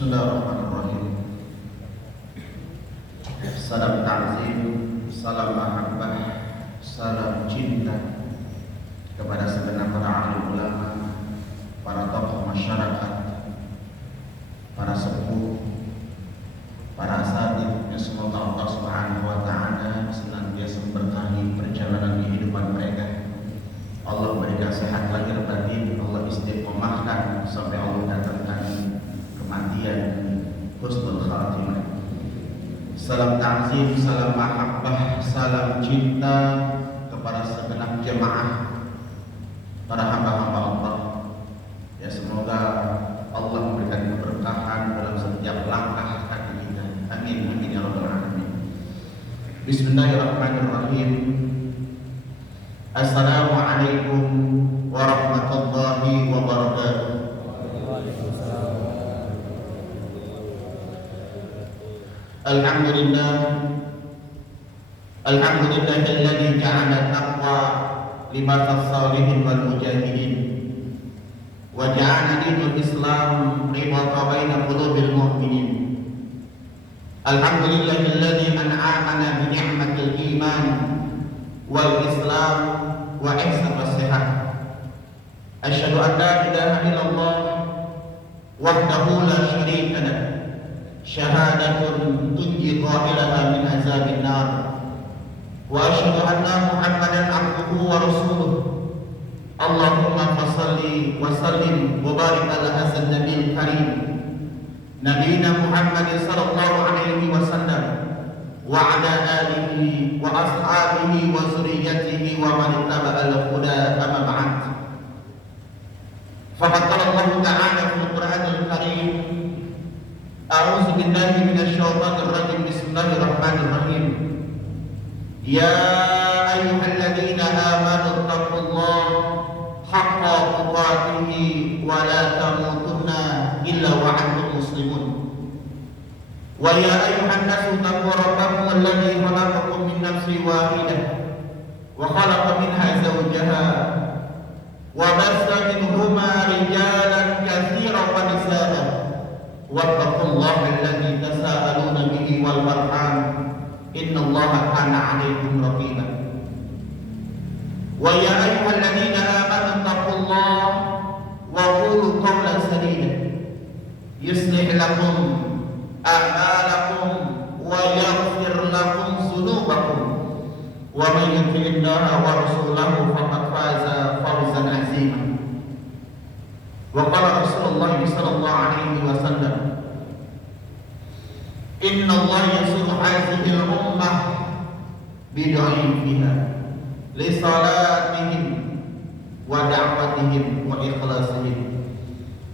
Bismillahirrahmanirrahim. Salam ta'zim, salam mahabbah, salam cinta kepada segenap para ahli ulama, para tokoh masyarakat, para sepuh, para asatidz, yang semoga Allah Subhanahu wa taala senantiasa memberkahi perjalanan kehidupan mereka. Allah berikan sehat lahir batin, Allah istiqomahkan sampai Allah datangkan kematian husnul khatimah. Salam ta'zim, salam mahabbah, salam cinta kepada segenap jemaah para hamba-hamba Allah. Ya, semoga Allah memberikan keberkahan dalam setiap langkah kaki kita. Amin, amin ya rabbal alamin. Bismillahirrahmanirrahim. Assalamualaikum warahmatullahi wabarakatuh. Alhamdulillah, alhamdulillahilladzi ja'ala taqwa libasas salihin wal mujahidin wa ja'ala dinul Islam ribata baina qulubil mu'minin. Alhamdulillahilladzi an'amana bi ni'matil iman wal Islam wa ihsan was sihat. Asyhadu an la ilaha illallah wahdahu la syarika lah, syahadatun tunji qailaha min azabin nar. Wa asyhadu anna Muhammadan abduhu wa rasuluh. Allahumma salli wa sallim wa barik ala hadzal nabiyil karim, nabiyina Muhammadin sallallahu alaihi wasallam wa ala alihi wa ashabihi wa zurriyyatihi wa man ittaba'a al-huda. Amma ba'd. Faqad qala Allah ta'ala fil Qur'anil Karim, a'udzu billahi minasy syaithanir rajim. Bismillahirrahmanirrahim. Ya ayyuhalladzina amanu taqullaha haqqa tuqatih wa la tamutunna illa wa antum muslimun. Wa ya ayyuhan nasu taqu rabbakum alladzi khalaqakum min nafsin wahidah wa khalaqa minha zawjaha wa bassa minhuma rijalan katsiran wa nisaa wattaqullaha alladzi tasaaluna bihi wal arham innallaha kana 'alaykum raqiba. Wa ya ayyuhalladzina amanu taqullaha wa qulu qawlan sadida yuslih lakum a'malakum wa yaghfir lakum dzunubakum wa may yuti'illaha wa rasulahu faqad faza fawzan 'azima. Wa qala Rasulullah sallallahu alaihi wasallam, inna Allah yasuru hadhihi al-ummah bid'a'iha li salatihim wa da'watihim wa ikhlasihim.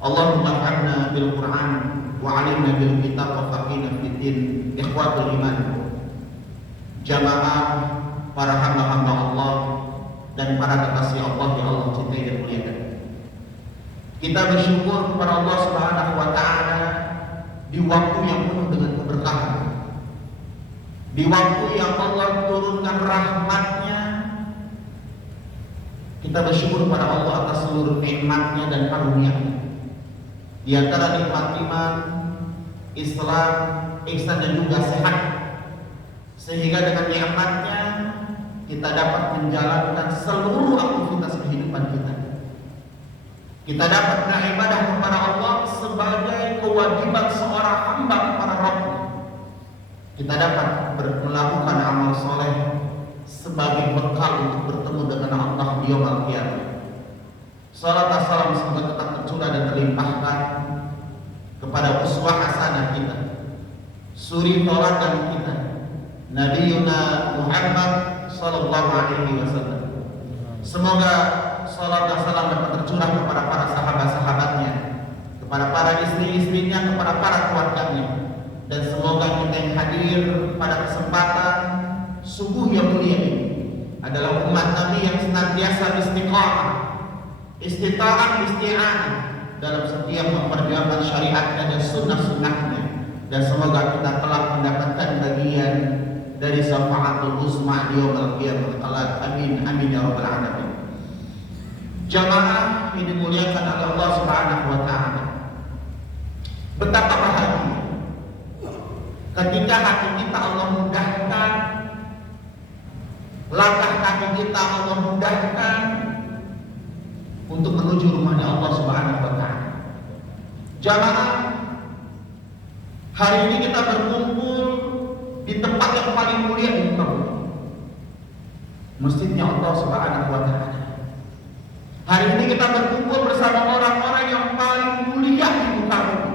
Allahumma fahmna bil Qur'an wa 'alimna bil kitab wa faqihna fid din. Ikhwatul iman, jamaah para hamba-hamba Allah dan para kekasih Allah yang Allah cintai dan muliakan. Kita bersyukur kepada Allah Subhanahu wa taala di waktu yang penuh dengan keberkahan, di waktu yang Allah turunkan rahmatnya. Kita bersyukur kepada Allah atas seluruh nikmatnya dan karunia-Nya. Di antara nikmat iman, Islam, ihsan dan juga sehat, sehingga dengan nikmatnya kita dapat menjalankan seluruh aktivitas kehidupan kita. Kita dapat beribadah kepada Allah sebagai kewajiban seorang hamba kepada Rabb-Nya. Kita dapat melakukan amal soleh sebagai bekal untuk bertemu dengan Allah di yaumul qiyamah. Salat dan salam semoga tetap tercurah dan terlimpahkan kepada uswah hasanah kita, suri tauladan kita, Nabiyuna Muhammad sallallahu alaihi wasallam. Semoga salat dan salam dapat tercurah kepada para sahabat-sahabatnya, kepada para istri-istrinya, kepada para keluarganya, dan semoga kita yang hadir pada kesempatan subuh yang mulia ini adalah umat Nabi yang senantiasa istiqamah, isti'anah dalam setiap memperjuangkan syariatnya dan sunnah-sunnahnya, dan semoga kita telah mendapatkan bagian dari syafaatul uzma di yaumil qiyamah kelak. Amin, amin ya rabbal alamin. Jamaah yang dimuliakan oleh Allah Subhanahu wa taala, Betapa bahagia ketika hati kita Allah mudahkan, langkah kaki kita Allah mudahkan untuk menuju rumahnya Allah Subhanahu wa Ta'ala. Jamaah, hari ini kita berkumpul di tempat yang paling mulia di muka bumi, masjidnya Allah Subhanahu wa Ta'ala. Hari ini kita berkumpul bersama orang-orang yang paling mulia di muka bumi,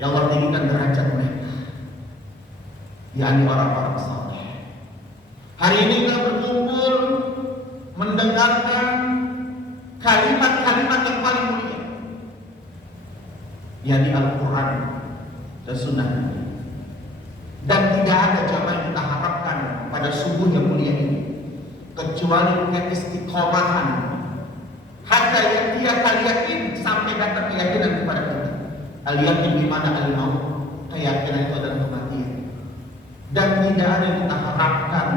ya Allah tinggikan derajat mereka, yakni orang-orang saleh. Hari ini kita berkumpul mendengarkan kalimat-kalimat yang paling mulia, yakni Al-Quran dan Sunnah. Dan tidak ada jamaah yang kita harapkan pada subuh yang mulia ini kecuali keistiqomahan, hatta yakin sampai datang keyakinan kepada kita. Al-yakin dimana al-maut, keyakinan itu adalah kematian. Dan tidak ada yang kita harapkan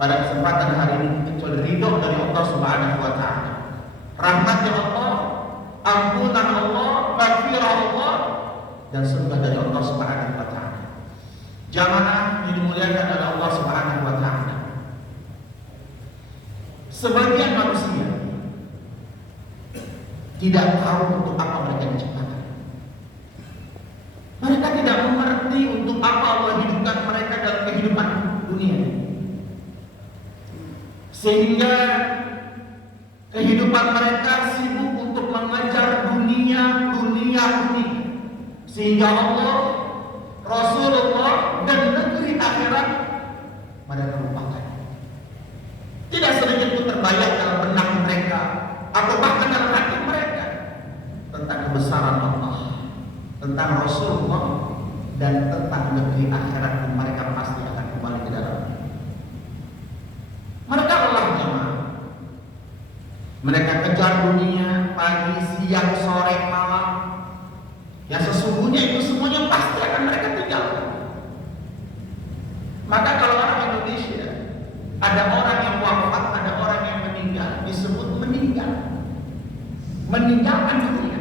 pada kesempatan hari ini kecuali ridho dari Allah Subhanahu wa Ta'ala, rahmatnya Allah, ampunan Allah, maghfirah Allah, dan surga dari Allah Subhanahu wa Ta'ala. Jamaah yang dimuliakan oleh Allah Subhanahu wa Ta'ala, sebagian manusia tidak tahu untuk apa mereka diciptakan. Mereka tidak mengerti untuk apa Allah hidupkan mereka dalam kehidupan dunia, sehingga kehidupan mereka sibuk untuk mengejar dunia, sehingga Allah, Rasulullah, dan negeri akhirat mereka lupakan. Tidak sedikit pun terbayang dalam benak mereka atau bahkan dalam hati mereka tentang kebesaran Allah, tentang Rasulullah, dan tentang negeri akhirat yang mereka pasti akan kembali ke dalamnya. Mereka lelah jemaah. Mereka kejar dunia pagi, siang, sore, malam, yang sesungguhnya itu semuanya pasti akan mereka tinggalkan. Maka kalau orang Indonesia ada orang yang wafat, ada orang yang meninggal, disebut meninggalkan dunia.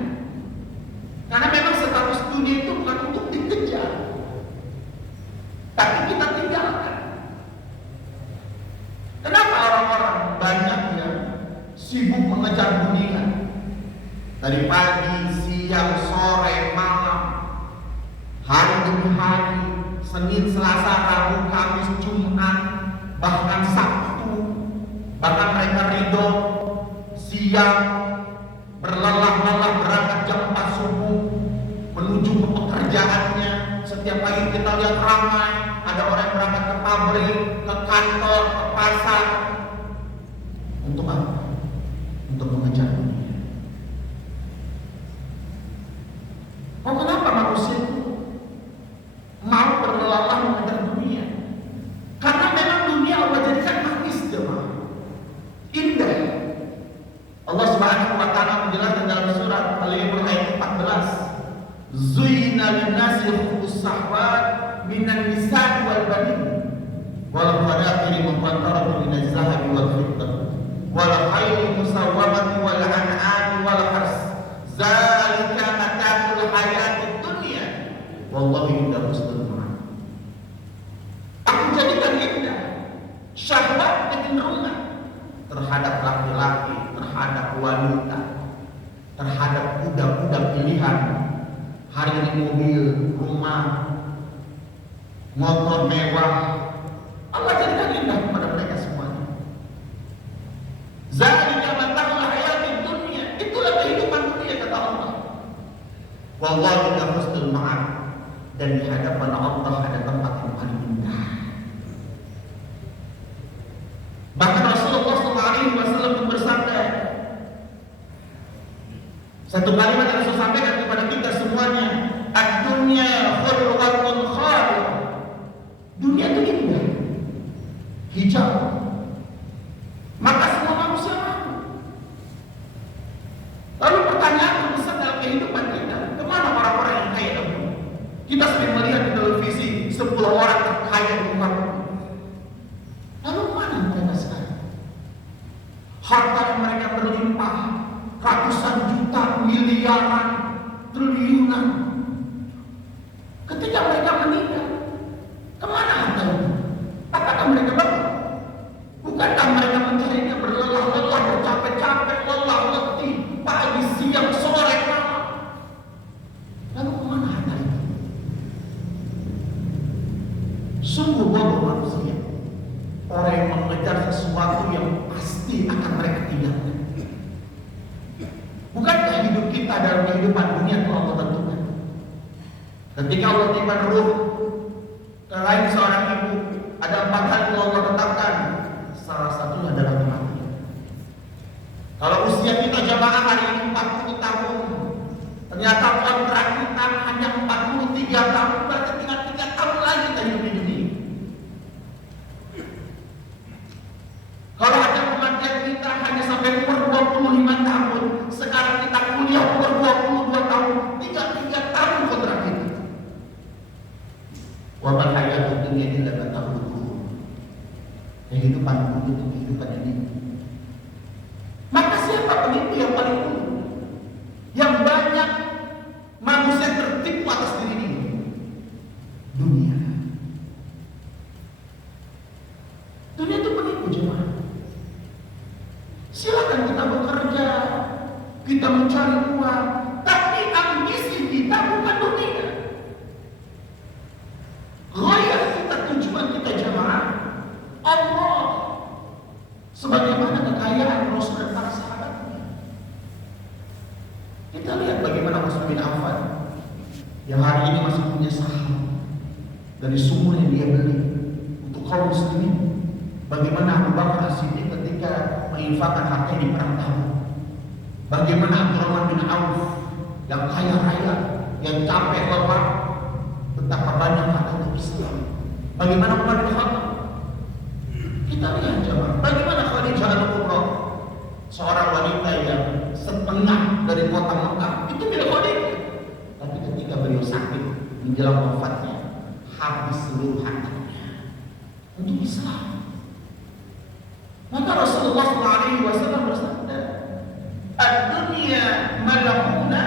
Karena memang status dunia itu bukan untuk dikejar, tapi kita tinggalkan. Kenapa orang-orang banyak yang sibuk mengejar dunia dari pagi, siang, sore, malam, hari demi hari, Senin, Selasa, Rabu, Kamis, Jumat, bahkan Sabtu, bahkan mereka ridho siang berlelah-lelah berangkat jam 4 subuh menuju ke pekerjaannya. Setiap pagi kita lihat ramai, ada orang yang berangkat ke pabrik, ke kantor, ke pasar. Untuk apa? Untuk mengejar dunia. Oh, kenapa manusia mau berlelah mengejar dunia? Karena memang dunia Allah jadikan manis, jemaah, indah. Allah Subhanahu wa Ta'ala menjelaskan dalam surat Al-Imran ayat 14, Zuyyina lin-nasi hubbus shahawat minan nisa'i wal banin wal qanatir muqantaratu minaz zahabi wal fiddah wal khayli musawwamati wal an'ami wal hars zalika mata'ul hayatid dunya wallahu indahu husnul ma'ab. Aku jadikan indah syahwat kecenderungan terhadap laki-laki, terhadap wanita, terhadap budak-budak pilihan. Hari ini mobil, rumah, motor mewah, Allah jadikan indah kepada mereka semuanya. Zalika mata'ul hayatid dunya, itulah kehidupan dunia kata Allah. Wallahu indahu husnul ma'ab, dan di hadapan Allah ada tempat yang paling indah. Bahkan Rasulullah SAW bersabda, satu kalimat yang saya sampaikan kepada kita semuanya, ad-dunya khulwatun khalid. Dunia itu indah, hijau, maka semua manusia mau. Lalu pertanyaan terbesar dalam kehidupan kita, kemana orang-orang yang kaya dahulu? Kita sering melihat di televisi 10 orang terkaya di muka bumi. Lalu mana mereka sekarang? Harta yang mereka berlimpah, ratusan juta, miliaran, triliunan. Ketika mereka meninggal, kemana harta itu? Apakah mereka bangun? Bukankah mereka mencarinya berlelah-lelah, bercapek-capek, lelah, letih, pagi, siang, sore, malam? Lalu kemana harta itu? Sungguh bodoh manusia, orang yang mengejar sesuatu yang pasti akan mereka tinggalkan. Bukankah hidup kita dalam kehidupan dunia telah Allah tentukan? Ketika Allah tiba ruh ke rahim seorang ibu, ada 4 hal yang Allah tetapkan. Salah satunya adalah kematian. Kalau usia kita jamaah hari ini 40 tahun, ternyata kontrak kita hanya 43 tahun, berarti tinggal 3 tahun lagi kita hidup di dunia. Kalau ada kematian kita hanya sampai umur 25 tahun, sekarang kita kuliah umur 22 tahun, tinggal 3 tahun kontrak kita. Wa mal hayatud dunya illa mata'ul ghurur. Kehidupan dunia itu kehidupan ini. Maka siapa penipu yang paling buruk? Yang banyak manusia tertipu atas diri ini. Dunia. Dunia itu penipu jemaah. Silakan kita bekerja, kita mencari uang, tapi ambisi kita bukan dunia. Ghayah kita, tujuan kita jemaah Allah. Sebagaimana kekayaan Rasul dan para sahabatnya. Kita lihat bagaimana Utsman bin Affan yang hari ini masih punya saham dari sumur yang dia beli untuk kaum muslimin. Bagaimana Abu Bakar As-Siddiq ketika menginfakkan harta di perang Tabuk. Bagaimana Abdurrahman bin Auf yang kaya raya, yang capek lelah, betapa banyak harta untuk Islam. Bagaimana Umar bin Khattab? Kita lihat jemaah, bagaimana Khadijah Al-Kubra, seorang wanita yang setengah dari kota Mekah, itu milik Khadijah. Tapi ketika beliau sakit menjelang wafatnya, habis seluruh hartanya untuk Islam. Maka Rasulullah SAW bersabda, "Ad-dunya malakuna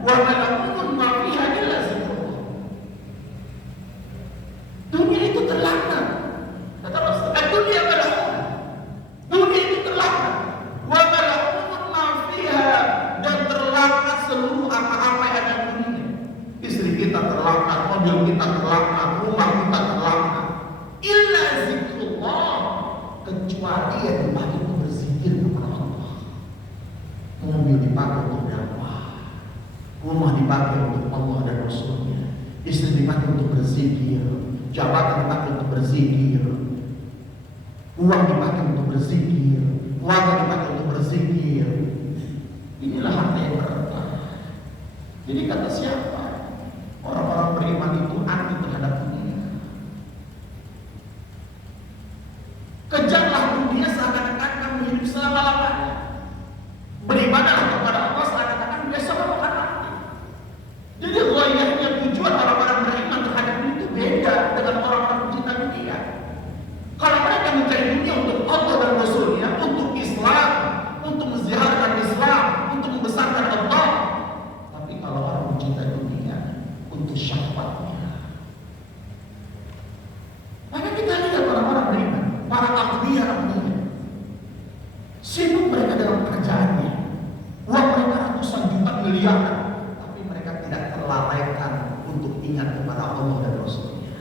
wa malakunun ma fiha illa zikrullah." Dunia itu terlaknat. Kata Rasul, "Ad-dunya malakuna." Dunia itu terlaknat. Wa malakunun ma fiha, dan terlaknat seluruh apa-apa yang ada di dunia. Istri kita terlaknat, mobil kita terlaknat, rumah kita terlaknat. Illa zikrullah, kecuali yang dipakai untuk berzikir kepada Allah. Mobil dipakai untuk dakwah, rumah dipakai untuk Allah dan Rasulnya, istri dipakai untuk berzikir, jabatan dipakai untuk berzikir, uang dipakai untuk berzikir, keluarga dipakai untuk berzikir. Inilah harta yang berkah. Jadi kata siapa? Orang-orang beriman itu anti terhadap dunia. Kejarlah dunia seakan-akan kamu hidup selama-lamanya. Beribadahlah kepada Allah seakan-akan besok kamu akan mati. Jadi ghayahnya, tujuan orang-orang beriman terhadap dunia itu beda dengan orang-orang pencinta dunia. Kalau mereka mencari dunia untuk Allah dan Rasulnya, untuk Islam, untuk menziarahkan Islam, untuk membesarkan Allah. Tapi kalau orang mencinta dunia untuk syahwatnya. Maka kita lihat orang-orang beriman, para aghnia sibuk mereka dalam pekerjaannya, uang mereka ratusan juta miliaran, tapi mereka tidak terlalaikan untuk ingat kepada Allah dan Rasulnya.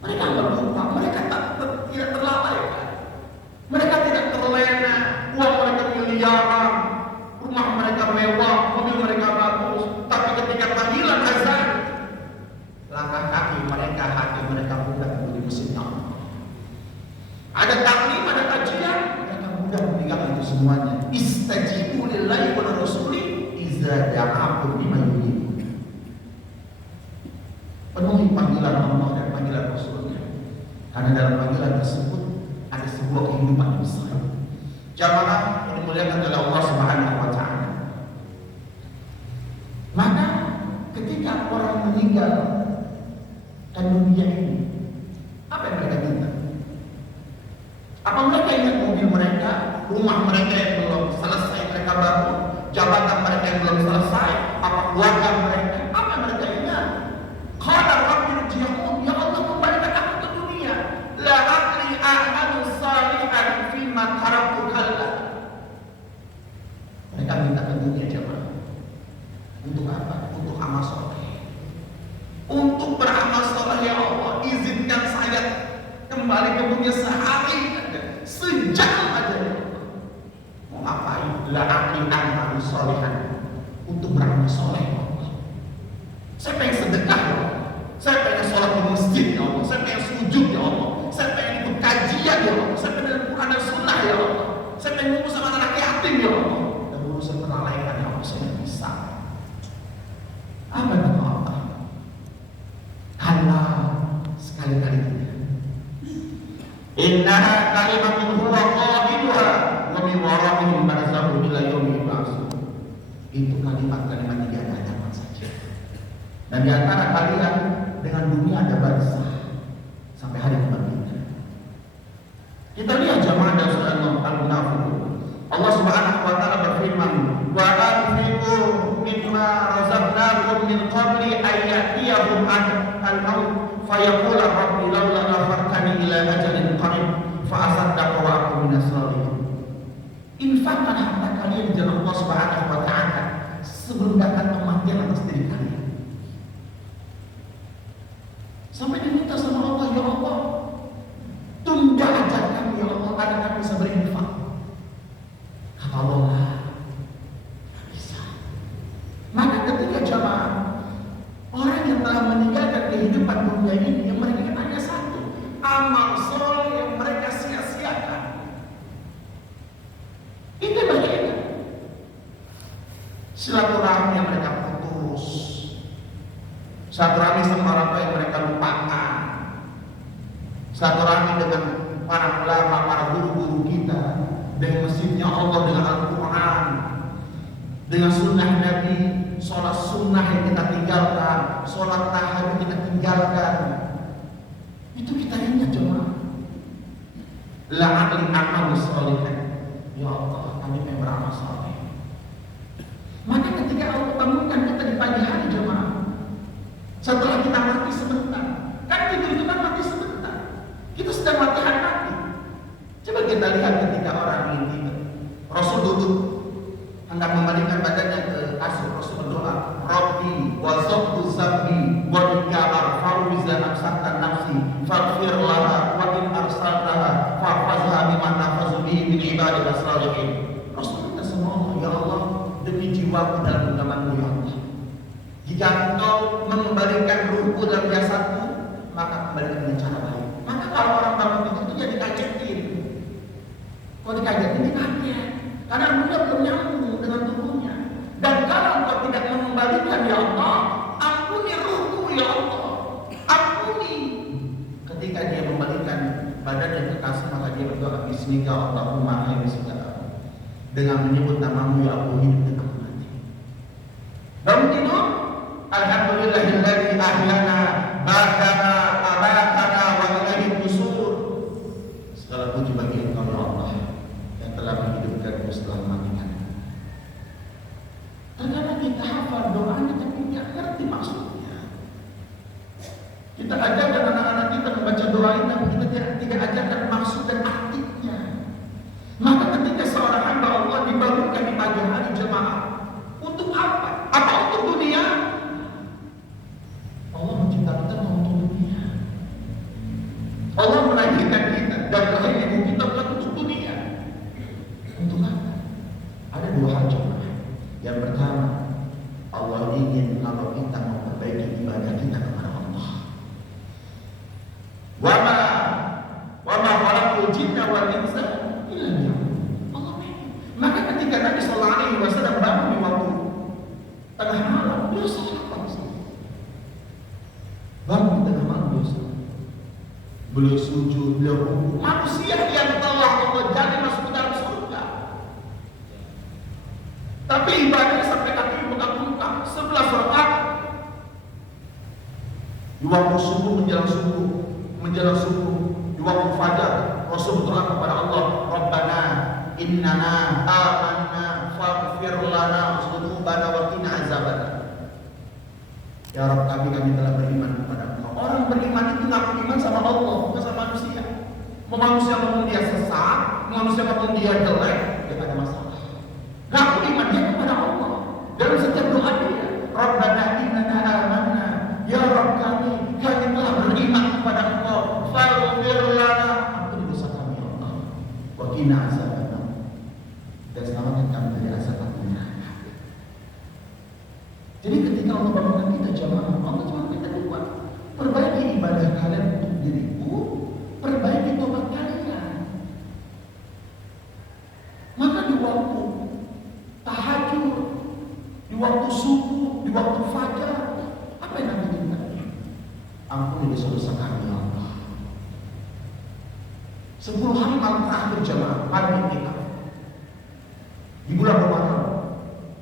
Mereka berdoa, mereka tidak terlalaikan, mereka tidak terlena, uang mereka miliaran, rumah mereka mewah, mobil mereka bagus, tapi ketika panggilan azan, langkah kaki mereka, hati mereka mudah menjadi mesin Allah. Ada taklim, ada kajian, mereka mudah meninggalkan itu semuanya. Istajibu lillahi wa rasuli idza da'akum lima yuhibbu. Penuhi panggilan Allah dan panggilan Rasulnya, karena dalam panggilan tersebut ada sebuah kehidupan yang besar. Jamaah yang dimuliakan oleh Allah Subhanahu wa Ta'ala. Maka ketika orang meninggal dan dunia ini, apa yang mereka minta? Apa mereka ingat mobil mereka, rumah mereka yang belum selesai mereka bangun, jabatan mereka yang belum selesai, apa keluarga mereka, apa mereka ingat? Qala rabbi irji'un, ya Allah kembalikan aku ke dunia. La'alli a'malu salihan fima taraktu kalla. Mereka minta ke dunia jemaah. Untuk apa? Untuk amal soleh. Untuk beramal soleh, ya Allah izinkan saya kembali ke dunia sehari aja, sejam aja ya Allah. Mau ngapain? La'alli a'malu salihan, untuk beramal soleh ya Allah. Saya pengen sedekah ya Allah, saya pengen sholat di masjid ya Allah, saya pengen sujud ya Allah, saya pengen ikut kajian ya Allah, saya pengen Quran dan sunnah ya Allah, saya pengen ngumpul sama anak yatim ya Allah. Dan urusan penalaikan ya Allah saya bisa. Apa kata Allah? Allah sekali-kali tidak. Innaha kalimatun huwa qailuha wa min wara'ihim barzakhun ila yaumi yub'atsun. Itu kalimat-kalimat yang diadakan saja. Dan di antara kalian dengan dunia ada barzakh sampai hari kebangkitan. Kita lihat jamaah dan saudara al-munafiqun. Allah Subhanahu wa taala berfirman, "Wa anfiqu mimma razaqnakum min qabli an ya'tiyahum al-maut fayaqula rabbi laula akhartani ila ajalin qarib fa asaddaqa wa akun minas shalihin." Infakkan harta kalian di jalan Allah Subhanahu wa taala sebelum datang kematian atas diri kalian. Sampai diminta sama Allah, ya Allah, tunda ajal kami ya Allah agar kami bisa berinfak. Kata Allah, tidak bisa. Maka ketika jamaah orang yang telah meninggalkan kehidupan dunia ini, yang mereka hanya satu, amal soleh yang mereka sia-siakan. Itu mereka. Silaturahmi yang mereka putus, silaturahmi sama orang tua yang mereka lupakan, silaturahmi dengan para ulama, para guru-guru kita, dengan masjidnya Allah, dengan Al-Quran, dengan sunnah Nabi, sholat sunnah yang kita tinggalkan, sholat tahajud kita tinggalkan. Itu kita ingat jemaah. La'alli a'malu shalihan, ya Allah kami ingin beramal saleh. Maka ketika Allah bangunkan kita di pagi hari jemaah, setelah kita mati sebentar, kan tidur itu kan mati sebentar, kita sedang latihan mati. Coba kita lihat ketika orang ini Rasul duduk hendak memalingkan badannya ke kasur, Rasul berdoa, Rabbi wazabtu zambi wa dika'ar faruza nafsatan nafsi faghfir laha wa in arsaltaha fahfazha bima tahfazu bihi min ibadika salihin. Rasul minta sama Allah, ya Allah demi jiwaku dalam genggamanmu ya Allah, jika engkau mengembalikan ruhku dalam jasadku, maka kembalikan dengan cara baik. Maka kalau orang bangun tidur itu jadi kagetin. Kalau dikagetin dia kaget, karena ruhnya belum nyambung dengan tubuhnya. Dan kalau engkau tidak mengembalikan ya Allah, ampuni ruhku ya Allah, ampuni. Ketika dia membalikan badannya ke kasur, maka dia berdoa, Bismika Allahumma hai bismika, dengan menyebut namamu ya Allah hidup dan aku mati. Bangun tidur, alhamdulillahilladzi ahyana ba'dama amatana wa ilaihi nusur. Segala puji bagi Engkau ya Allah yang telah menghidupkanku setelah mematikan. Terkadang kita hafal doanya tapi tidak ngerti maksudnya. Kita ajarkan anak-anak kita membaca doa ini, tapi kita tidak ajarkan maksud dan artinya. Maka ketika seorang hamba Allah dibangunkan di pagi hari jemaah, untuk apa? Apa untuk dunia? Allah menciptakan kita untuk dunia. Allah melahirkan kita dan lahir ibu kita bukan untuk dunia. Untuk apa? Ada dua hal jemaah. Yang pertama, Allah ingin kalau kita memperbaiki ibadah kita kepada Allah. Wama khalaqul jinna wal insa illa liya'budun. Allah ingin. Maka ketika Nabi sallallahu alaihi wasallam bangun di waktu tengah malam, beliau salat. Bangun tengah malam beliau salat. Beliau sujud, beliau rukuk. Manusia yang telah Allah jadi masuk ke dalam surga, tapi ibadahnya sampai kaki bengkak-bengkak 11 rakaat. Di waktu subuh menjelang subuh, di waktu fajar Rasul berdoa kepada Allah, Rabbana innana amanna faghfir lana dzunubana wa qina azabannar. Ya Rabb, kami telah beriman kepada Engkau. Orang beriman itu ngaku iman sama Allah, bukan sama manusia. Mau manusia maupun dia sesat, manusia maupun dia jelek, dia ada masalah. Ngaku iman dia kepada Allah. Dalam setiap doa dia, Rabbana innana amanna, ya Rabb kami telah beriman kepada Engkau. Faghfir lana, ampuni dosa kami ya Allah. Wa qina azabannar, dan selamatkan kami dari azab neraka. Jadi ketika Allah bangunkan kita jamaah, Allah cuma minta dua: perbaiki ibadah kalian untuk diriku, perbaiki tobat kalian. Maka di waktu tahajud, di waktu subuh, di waktu fajar, apa yang Nabi minta? Ampuni dosa-dosa kami ya Allah. 10 hari malam terakhir jamaah, malam ini di bulan Ramadan,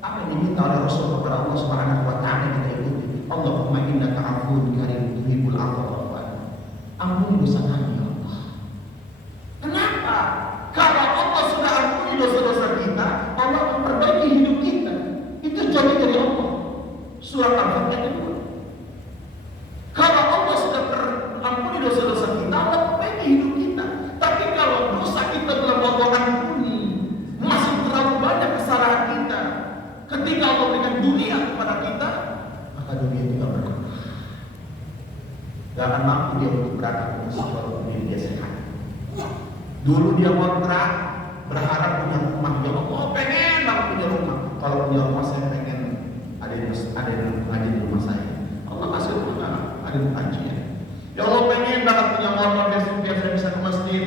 apa yang diminta oleh Rasul kepada Allah Subhanahu wa taala kita ikuti. Allahumma innaka afuwwun karim tuhibbul afwa fa'fu anna. Ampuni dosa kami ya Allah. Kenapa? Kalau Allah sudah ampuni dosa-dosa kita, Allah memperbaiki hidup kita. Itu janji dari Allah. Surah Al-Fatihah ayat 2. Kalau Allah sudah ampuni dosa-dosa kita, Allah memperbaiki hidup kita. Tapi kalau dosa kita belum Allah ampuni, masih terlalu banyak kesalahan kita, ketika Allah berikan dunia kepada kita, maka dunia juga berkah. Gak akan mampu dia untuk berangkat ke masjid walaupun dia sehat. Dulu dia kontrak, berharap punya rumah. Ya Allah, pengen banget punya rumah. Kalau punya rumah saya pengen ada yang mengaji di rumah saya. Allah kasih rumah, ada yang mengaji ya. Ya Allah, pengen banget punya motor biar saya bisa ke masjid.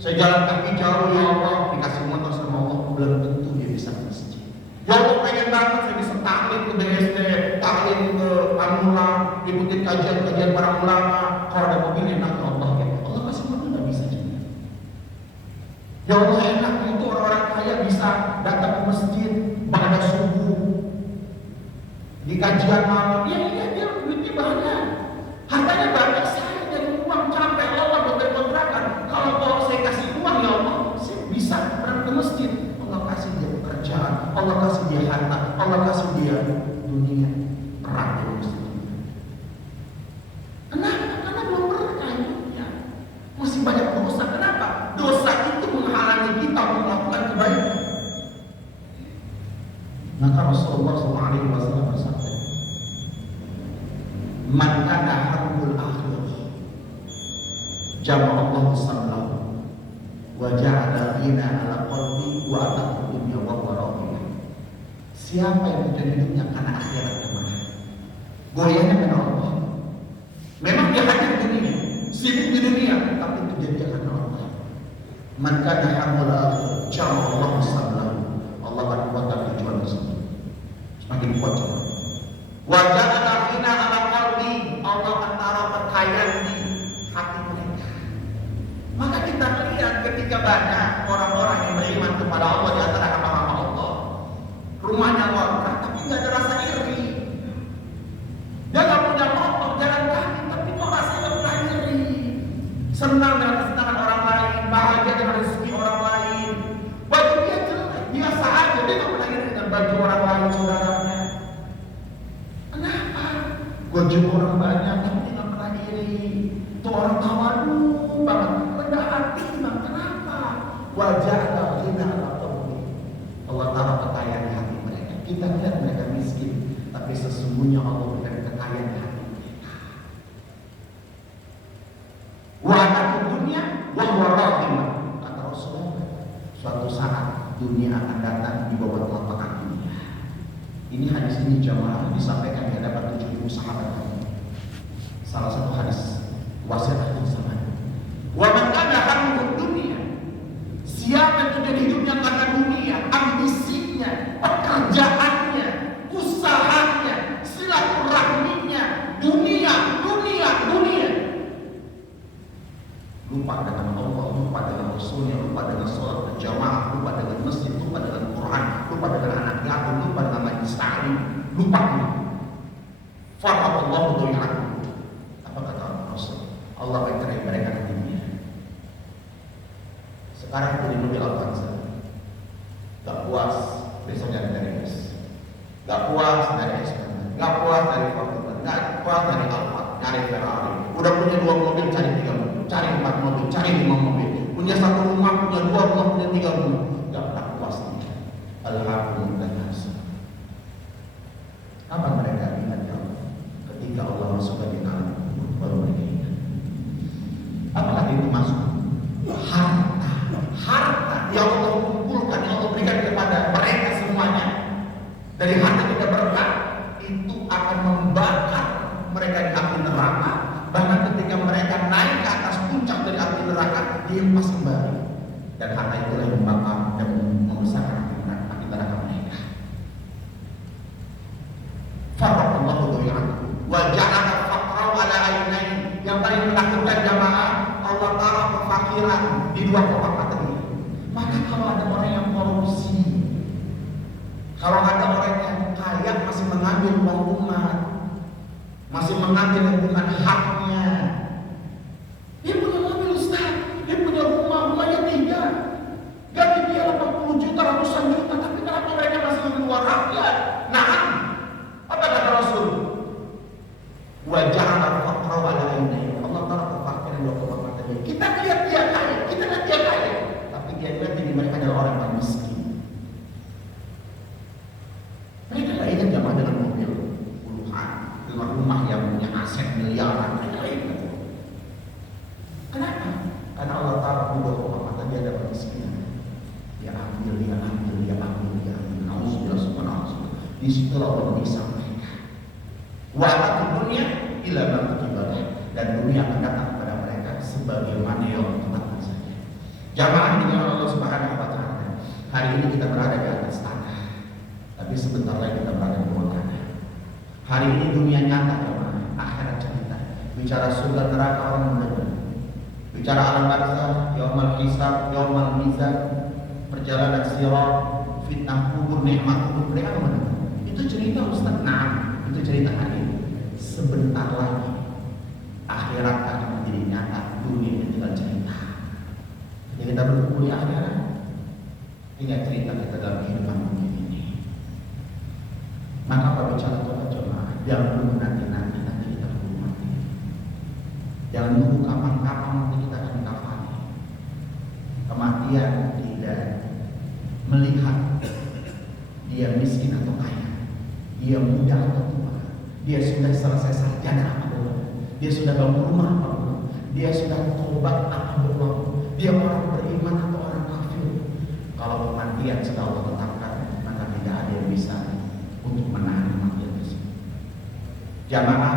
Saya jalan kaki jauh ya Allah, dikasih motor sama Allah, belum tentu dia bisa ke masjid. Ya Allah, pengen banget saya bisa taklim ke BSD, taklim ke Anula, ikutin kajian-kajian para ulama. Kalau ada mobil enak ya Allah, ya Allah kasih mobil nggak bisa juga. Ya Allah, enak itu orang-orang kaya bisa datang ke masjid pada subuh, di kajian malam. Iya dia duitnya banyak, hartanya banyak. Saya dari uang capek Allah buat kontrakan. Kalau saya kasih uang ya Allah, saya bisa berangkat ke masjid. Allah kasih dia pekerjaan, Allah kasih dia harta, Allah kasih dia dunia, perang di masjid. Kenapa? Karena belum berkah hidupnya, masih banyak dosa. Kenapa? Dosa itu menghalangi kita melakukan kebaikan. Maka Rasulullah SAW bersabda, "Man kana hammul akhirah, jama'a Allah samlahu, wa ja'ala ghina ala qalbi wa ataqu dunya wa warahiyah." Siapa yang menjadi hidupnya karena akhirat kemana? Goyahnya karena Allah. Memang dia hadir di dunia, sibuk di dunia, tapi itu dia karena Allah. Man kana hammul akhirah, jama'a Allah samlahu, Allah akan kuatkan tujuan tersebut. Semakin kuat coba. Wajah ghina ala qalbi, Allah akan taruh kekayaan di hati mereka. Maka kita melihat ketika banyak orang-orang yang beriman kepada Allah di antara hamba-hamba Allah, rumahnya kontrak tapi nggak ada rasa iri. Dia nggak punya motor, jalan kaki, tapi kok rasanya pernah iri. Senang dengan kesenangan orang lain, bahagia dengan rezeki orang lain. Baju dia jelek, biasa aja, dia nggak pernah iri dengan baju orang lain saudaranya. Kenapa? Baju orang banyak, tapi dia nggak pernah iri. Tuh orang tawadu banget, rendah hati bang. Kenapa? Wajah ghina ala qalbi, Allah taruh kekayaan di hati mereka. Kita lihat mereka miskin, tapi sesungguhnya Allah berikan kekayaan di hati mereka. Wa ataqu dunya wa huwa rahimah. Kata Rasulullah, suatu saat dunia akan datang di bawah telapak kakinya. Ini hadis ini jamaah disampaikan di hadapan 7.000 sahabat. Salah satu hadis wasiat akhir zaman. Wa man kana hammuhu dunya, siapa yang menjadi hidupnya karena dunia, ambisinya, pekerjaannya, usahanya, silaturahminya, dunia. Lupa dengan Allah, lupa dengan Rasulnya, lupa dengan sholat berjamaah, lupa dengan masjid, lupa dengan Quran, lupa dengan anak yatim, lupa dengan majlis ta'lim, lupa. Fa'atallahu du'a'akum. Apa kata Rasul? Allah mencerai mereka di dunia. Sekarang itu di mobil Avanza, puas besok dari es, gak puas dari es, gak puas dari Fortuner, gak puas dari Alfa, nyari Ferrari. Udah punya 2 mobil, cari 3 mobil, cari 4 mobil, cari 5 mobil. Punya 1 rumah, punya 2 rumah, punya 3 rumah. Gak pernah puas nih. Alhamdulillah. Apa mereka ingat ya? Ketika Allah masuk ke dalam kubur, baru mereka ingat. Apakah itu masuk? Harta yang Allah kumpulkan, yang Allah berikan kepada mereka semuanya. Dari harta kita berkah, itu akan membakar mereka di api neraka. Bahkan ketika mereka naik ke atas puncak dari api neraka, dihempas kembali. Dan harta itulah yang membakar dan membesarkan api neraka mereka. Farraqallahu du'a'akum wa ja'ala faqra ala aynain. Yang paling menakutkan jamaah, Allah taruh kefakiran di 2 kotak mata dia. Maka kalau ada orang yang korupsi, kalau ada orang yang kaya masih mengambil uang umat, masih mengambil yang bukan haknya. Dia punya mobil Ustaz, dia punya rumahnya 3, gaji dia 80 juta, ratusan juta, tapi kenapa mereka masih mengambil uang rakyat? Nah, apa kata Rasul? Wa ja'ala faqra ala aynain. Allah taruh kefakiran di 2 kotak mata dia. Kita lihat dia kaya, kita lihat dia kaya, tapi dia lihat di mereka adalah orang yang miskin. Mereka gak ingat jamaah dengan mobil puluhan, dengan rumah yang punya aset miliaran. Mereka gak ingat. Kenapa? Karena Allah taruh di 2 kotak mata dia ada kemiskinan. Dia ambil, dia ambil, dia ambil, dia ambil. Nauzubillah subhanallah. Di situ Allah bisa mereka. Wa'atu dunia ila ma kutibalah. Dan dunia akan datang kepada mereka sebagaimana yang tempatnya saja. Jamaah dengan Allah Subhanahu wa taala. Hari ini kita berada di atas tanah, tapi sebentar lagi kita berada di bawah tanah. Hari ini dunia nyata jamaah, akhirat cerita. Bicara surga neraka orang mendengar. Bicara alam barzakh, yaumul hisab, yaumul mizan, perjalanan sirat, fitnah kubur, nikmat kubur, mereka mendengar. Itu cerita Ustaz. Nah, itu cerita hari ini. Sebentar lagi akhirat akan menjadi nyata, dunia itu tinggal cerita. Jadi kita berkumpul di akhirat, tinggal cerita kita dalam kehidupan dunia ini. Maka apa bicara coba jangan nunggu nanti kita belum mati. Jangan nunggu kapan nanti kita akan dikafani. Kematian tidak melihat dia miskin atau kaya, dia muda atau tua, dia sudah selesai sarjana apa belum, dia sudah bangun rumah apa belum, dia sudah tobat apa belum, dia orang beriman atau orang kafir. Kalau kematian sudah Allah tetapkan, maka tidak ada yang bisa untuk menahan kematian tersebut. Jamaah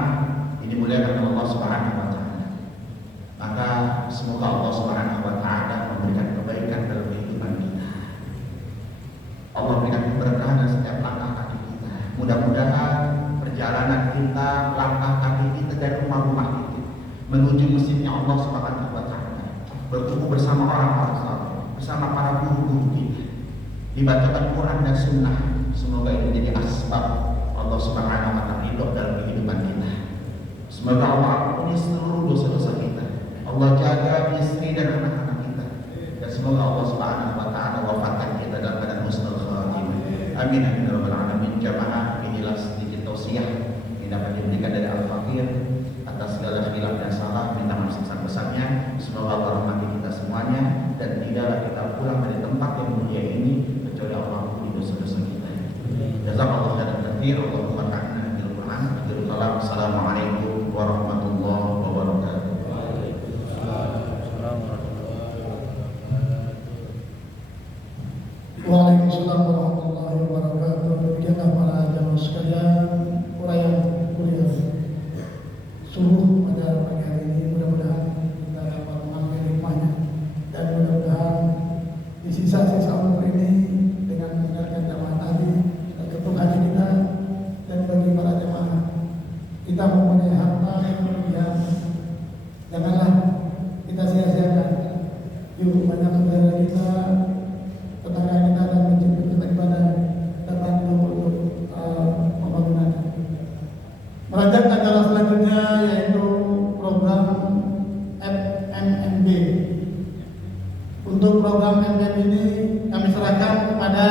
ini muliakan Allah Subhanahu wa taala. Maka semoga Allah Subhanahu wa taala memberikan kebaikan dalam kehidupan kita. Allah berikan keberkahan dalam setiap langkah kaki kita. Mudah-mudahan perjalanan kita, langkah kaki kita dari rumah-rumah kita menuju masjidnya Allah Subhanahu wa taala, berkumpul bersama orang-orang saleh, bersama para guru-guru kita, dibacakan Quran dan Sunnah. Semoga itu menjadi asbab Allah Subhanahu wa taala ridho dalam kehidupan kita. Semoga Allah ampuni seluruh dosa-dosa kita. Allah jaga istri dan anak-anak kita. Dan semoga Allah Subhanahu wa taala wafatkan kita dalam keadaan husnul khatimah. Amin amin ya rabbal alamin. Jamaah, inilah sedikit tausiah yang dapat diberikan dari Al-Fakir atas segala khilaf dan salah. Minta maaf sebesar-besarnya. Semoga Allah rahmati kita semuanya dan tidaklah kita pulang dari tempat yang mulia ini kecuali Allah ampuni dosa-dosa kita. Jazakallahu khairan katsir. Allahumma ta'ala bil Qur'an. Assalamualaikum warahmatullahi wabarakatuh. Waalaikumsalam warahmatullahi wabarakatuh. Demikianlah para jamaah sekalian, uraian kuliah subuh pada pagi hari ini. Mudah-mudahan kita dapat mengambil hikmahnya dan mudah-mudahan di sisa-sisa umur ini dengan mendengarkan jamaah tadi dan ketuk hati kita. Dan bagi para jamaah, kita mempunyai harta yang berlebihan, janganlah kita sia-siakan. Yuk banyak saudara kita, tetangga kita dan masjid kita ibadah datang untuk pembangunan. Melanjut acara selanjutnya yaitu program FMMB. Untuk program FMMB ini kami serahkan kepada